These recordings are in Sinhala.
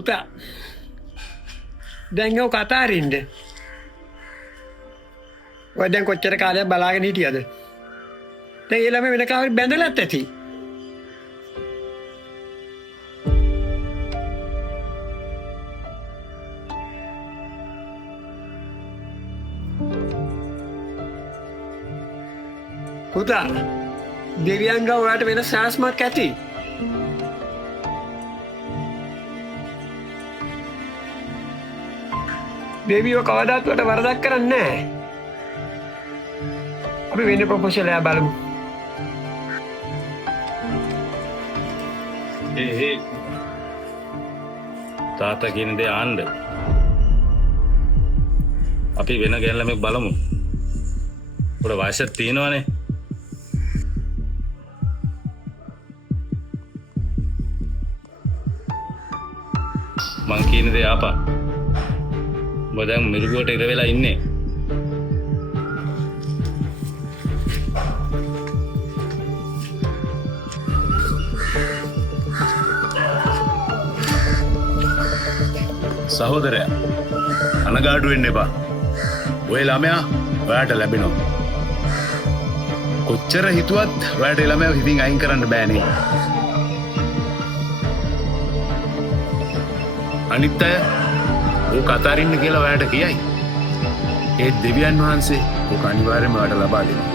පුතා දැන් ඔය කතා අරින්න. ඔය දැන් කොච්චර කාලයක් බලාගෙන හිටියද? දැන් ඒ ළමයි වෙන කාවරි බැඳලත් ඇති. පුතා දෙවියන් ගාව ඔයාලට වෙන සාස්මක් ඇති. දෙවියෝ කවදාත් වට වරදක් කරන්නේ නැහැ. අපි වෙන ප්‍රොපෝසල් එක බලමු. ඒ තාත්තා කියන දේ ආන්න. අපි වෙන ගැල්ලමක් බලමු. පොඩ වයසක් තියෙනවනේ. මං කියන දේ ආපා. ඔබ දැන් මිරිගුවට ඉර වෙලා ඉන්නේ. සහෝදරයා අනගාටු වෙන්න එපා. ඔය ළමයා ඔයාට ලැබෙනවා. කොච්චර හිතුවත් ඔයාට ළමයා හිතින් අයින් කරන්න බෑනේ. අනිත් අය ඕක අතාරින්න කියලා ඔයාට කියයි. ඒ දෙවියන් වහන්සේ ඕක අනිවාර්යයෙන්ම ඔයාට ලබා දෙනවා.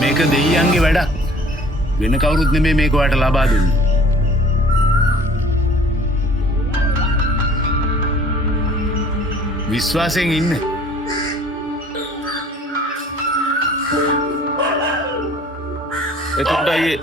මේක දෙවියන්ගේ වැඩක්. වෙන කවුරුත් නෙමෙයි මේක ඔයාට ලබා දෙන්නේ. විශ්වාසයෙන් ඉන්න. එතකොට අයියේ